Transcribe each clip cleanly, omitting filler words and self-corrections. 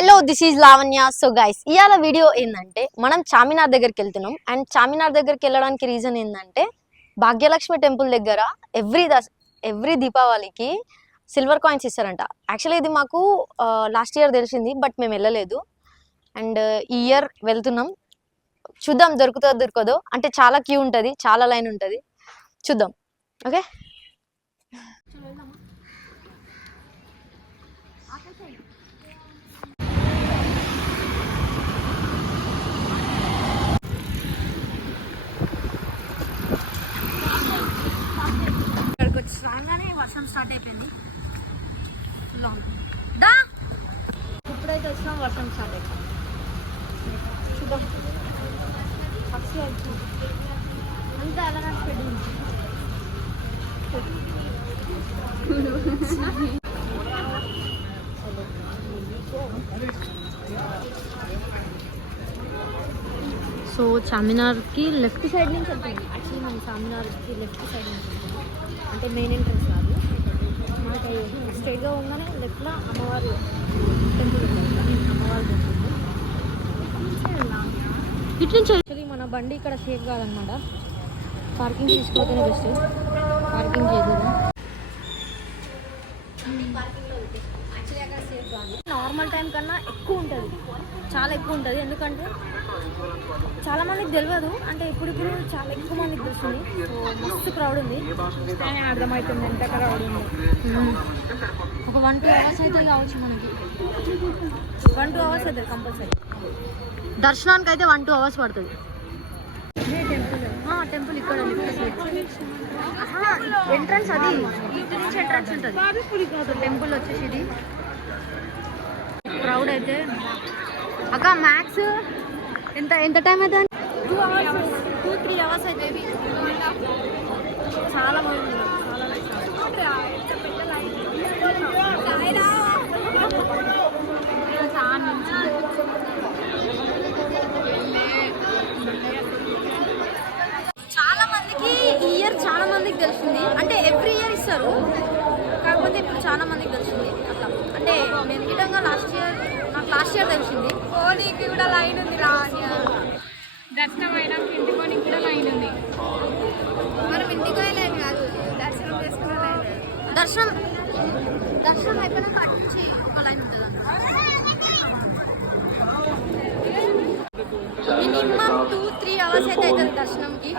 Hello this is Lavanya. So guys, ఇవాళ video ఏంటంటే మనం చార్మినార్ దగ్గరికి వెళ్తున్నాం. అండ్ చార్మినార్ దగ్గరికి వెళ్ళడానికి రీజన్ ఏంటంటే భాగ్యలక్ష్మి టెంపుల్ దగ్గర ఎవ్రీ దీపావళికి సిల్వర్ కాయిన్స్ ఇస్తారంట. యాక్చువల్లీ ఇది మాకు లాస్ట్ ఇయర్ తెలిసింది, బట్ మేము వెళ్ళలేదు. అండ్ ఈ ఇయర్ వెళ్తున్నాం. చూద్దాం దొరుకుతుందో దొరకదో. అంటే చాలా క్యూ ఉంటుంది, చాలా లైన్ ఉంటుంది. చూద్దాం. ఓకే, రాగానే వర్షం స్టార్ట్ అయిపోయింది. ఇప్పుడైతే వచ్చినాం, వర్షం స్టార్ట్ అయిపోయింది. చూద్దాం. అంతా ఎలా పెట్టి సో చార్మినార్కి లెఫ్ట్ సైడ్ నుంచి వెళ్తుంది. యాక్చువల్లీ మనం చార్మినార్కి లెఫ్ట్ సైడ్ నుంచి వెళ్తుంది, అంటే మెయిన్ ఎంట్రన్స్ కాదు. మనకి స్ట్రైట్గా ఉండగానే లెఫ్ట్లో అమ్మవారి టెంపుల్ ఉంటుంది. అమ్మవారి టెంపుల్ ఇటు నుంచి యాక్చువల్లీ మన బండి ఇక్కడ సేఫ్ కాదనమాట. పార్కింగ్ తీసుకోవద్దనే బెస్ట్. పార్కింగ్ చేయకూడదు. యాక్చువల్లీ అక్కడ సేఫ్ కాదు. నార్మల్ టైం కన్నా ఎక్కువ ఉంటుంది, చాలా ఎక్కువ ఉంటుంది. ఎందుకంటే చాలా మందికి తెలియదు, అంటే ఇప్పుడు చాలా ఎక్కువ మందికి తెలుస్తుంది. సో మస్తు క్రౌడ్ ఉంది, అర్థమవుతుంది ఎంత క్రౌడ్ ఉంది. ఒక 1-2 అవర్స్ అయితే కావచ్చు మనకి. 1-2 అవర్స్ అవుతుంది కంపల్సరీ. దర్శనానికి అయితే 1-2 అవర్స్ పడుతుంది. టెంపుల్ ఇక్కడ ఎంట్రన్స్, అది ఇటు నుంచి ఎంట్రన్స్ ఉంటుంది. టెంపుల్ వచ్చేసి ఇది. క్రౌడ్ అయితే అక్క మ్యాక్స్ ఎంత టైం అవుతుంది? 2-3 అవర్స్ అవుతుంది. చాలా బాగుంది. చాలా మందికి ఈ ఇయర్ చాలా మందికి తెలిసింది. అంటే ఎవ్రీ ఇయర్ ఇస్తారు, కాకపోతే ఇప్పుడు చాలా మందికి తెలిసింది అట్లా. అంటే నేను విధంగా లాస్ట్ ఇయర్ తెలిసింది. కోనికి కూడా లైన్ ఉంది. దర్శనం అయినాక ఇంటికోనికి కూడా లైన్ ఉంది. మనం ఇంటికి లైన్ కాదు, దర్శనం చేసుకునే లైన్. దర్శనం అయిపోయినాక అటు నుంచి ఒక లైన్ ఉంటుంది అన్నమాట. మినిమం 2-3 అవర్స్ అయితే అవుతుంది దర్శనంకి.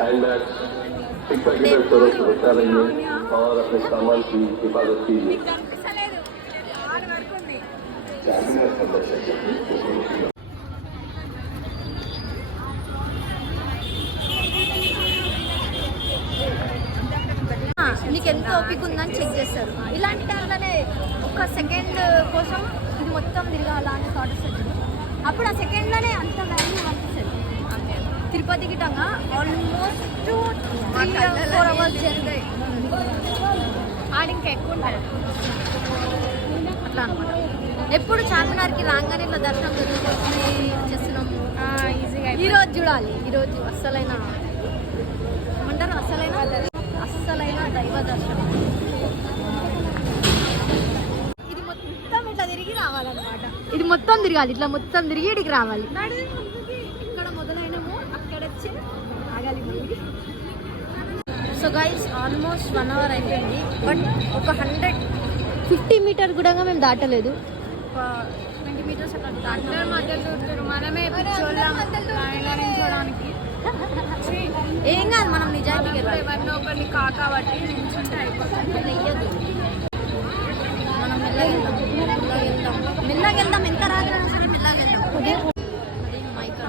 నీకు ఎంత ఓపిక ఉందని చెక్ చేస్తారు. ఇలాంటి టైంలోనే ఒక సెకండ్ కోసం ఇది మొత్తం తిరగాలా అని థాట్ వస్తుంది. అప్పుడు ఆ సెకండ్లోనే అంత వాల్యూ అనిపిస్తుంది. తిరుపతి గిట్టంగా ఆల్మోస్ట్ 3-4 అవర్స్ జర్నీ. ఆడ ఇంకా ఎక్కువ ఉంటుంది అట్లా అనమాట. ఎప్పుడు చార్మినార్కి రాగానే ఇట్లా దర్శనం జరుగుతుంది చేస్తున్నాము ఈజీగా. ఈరోజు చూడాలి, ఈరోజు అస్సలైన ఏమంటారు, అస్సలైన దైవ దర్శనం. ఇది మొత్తం ఇట్లా తిరిగి రావాలన్నమాట. ఇది మొత్తం తిరగాలి, ఇట్లా మొత్తం తిరిగి ఇడికి రావాలి. ఇక్కడ మొదలైనము అక్కడ వచ్చి ఆగాలి. సో గైస్, ఆల్మోస్ట్ 1 అవర్ అయిపోయింది. బట్ ఒక 150 మీటర్ కూడా మేము దాటలేదు. ఒక 20 మీటర్స్ అట్లా దాటారు. మనమే నిల్చోడానికి ఏం కాదు, మనం నిజాయితీగా ఎవరినో ఒకరిని కాకాబట్టి నిల్చుంటే అయిపోతుంది. వెయ్యదు, మనం మెల్లగా వెళ్దాం. ఎంత రాత్రైనా సరే మెల్లగా వెళ్దాం. మైక్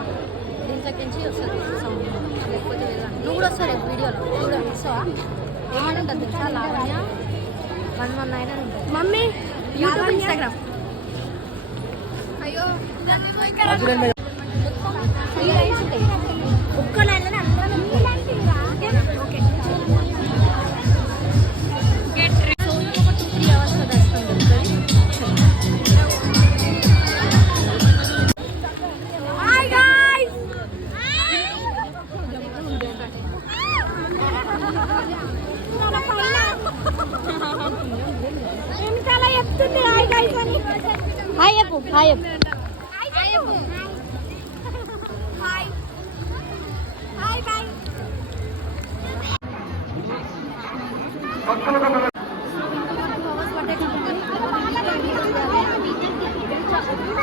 దీంట్లోకించి వస్తుంది సౌండ్. లేకపోతే నువ్వు కూడా వస్తారు వీడియోలో కూడా వస్తావా? ఏమంటుంది తెలుసా, లావణ్య 119 అని ఉంటుంది. Mummy YouTube, Instagram. అయ్యో ఒక్క లైన్లోనే అందరం. ఓకే, సో ఇంకొక 2-3 అవర్స్ దర్శనం జరుగుతుంది. హాయ్ చెప్పు, హాయ్ చెప్పు. Hi hi bye.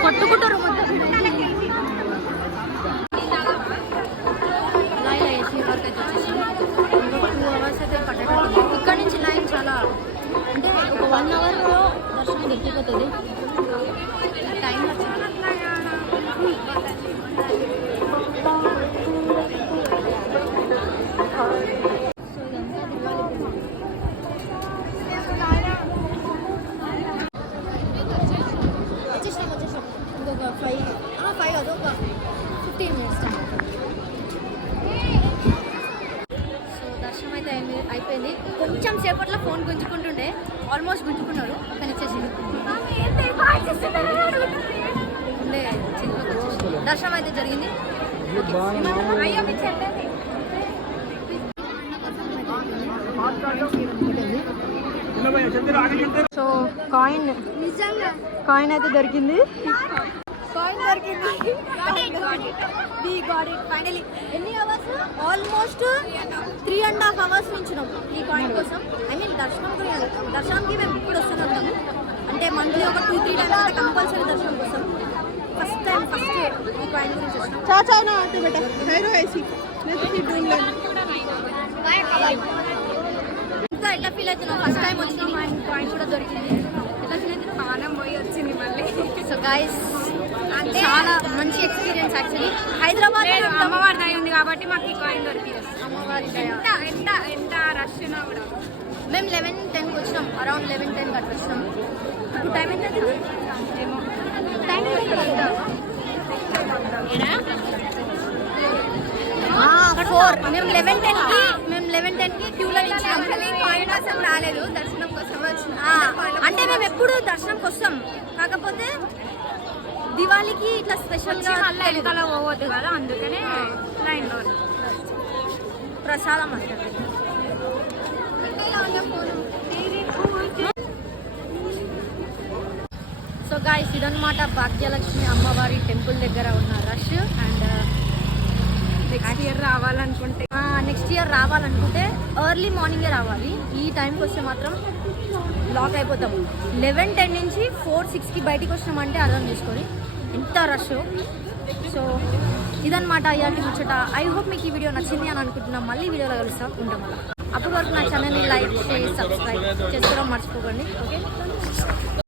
కొట్టుకుంటారు ఇక్కడ నుంచి లైన్ చాలా అంటే ఒక 1 అవర్లో దర్శనం దొరికిపోతుంది. టైంలో చాలా వచ్చేసాం ఇంకొక 5 అది ఒక 15 మినిట్స్ టైం. సో దర్శనం అయితే అయిపోయింది. కొంచెం సేపట్లో ఫోన్ గుంజుకుంటుండే, ఆల్మోస్ట్ గుంజుకున్నాడు కానీ ఇచ్చేసింది. ఉండే దర్శనం అయితే జరిగింది. సో కాయిన్ అయితే దొరికింది. ఫైనలీ ఎన్ని అవర్స్? ఆల్మోస్ట్ 3.5 అవర్స్ నుంచినాం ఈ కాయిన్ కోసం. ఐ మీన్ దర్శనంకి మేము ఇప్పుడు వస్తూనే ఉంటాము. అంటే మంత్లీ ఒక 2-3 టైమ్స్ అయితే కంపల్సరీ దర్శనం కోసం. ఫస్ట్ ఈ కాయిన్ గురించి ఇంకా ఎట్లా ఫీల్ అవుతున్నావు? ఫస్ట్ టైం వచ్చినాం అండ్ కాయిన్ కూడా దొరికింది. ఎట్లా ఫీల్ అవుతున్నావు? పానం పోయి వచ్చింది మళ్ళీ. సో గైస్ చాలా మంచి ఎక్స్పీరియన్స్ యాక్చువల్లీ. హైదరాబాద్ అమ్మవారి దయ ఉంది కాబట్టి మాకు ఈ కాయిన్ దొరికింది. అమ్మవారి ఎంత రష్ ఉన్నా కూడా మేము 11:10కి వచ్చినాం. అరౌండ్ 11:10 అట్లా వచ్చినాం. ఇప్పుడు టైం ఎంత అవుతుంది? టైం మేము 11:10కి క్యూలో ఇచ్చాం. కాయిన్ కోసం రాలేదు, దర్శనం కోసం వచ్చిన. అంటే మేము ఎప్పుడు దర్శనంకి వస్తాం, కాకపోతే దివాళీకి ఇట్లా స్పెషల్గా మళ్ళీ వెనకాల పోవద్దు కదా, అందుకనే లైన్లో ప్రసాదం అంటే. సో గాయ్స్ ఇదన్నమాట భాగ్యలక్ష్మి అమ్మవారి టెంపుల్ దగ్గర ఉన్న రష్. అండ్ నెక్స్ట్ ఇయర్ రావాలనుకుంటే ఎర్లీ మార్నింగే రావాలి. ఈ టైంకి వస్తే మాత్రం లాక్ అయిపోతాం. 11:10 నుంచి 4-6కి బయటికి వచ్చినామంటే అర్థం చేసుకొని ఎంత రష్. సో ఇదన్నమాట ఇలాంటి ముచ్చట. ఐ హోప్ మీకు ఈ వీడియో నచ్చింది అని అనుకుంటున్నాం. మళ్ళీ వీడియోలో కలుస్తాం ఉంటాం. అప్పటి వరకు నా ఛానల్ని లైక్ చేసి సబ్స్క్రైబ్ చేసుకోవడం మర్చిపోకండి. ఓకే.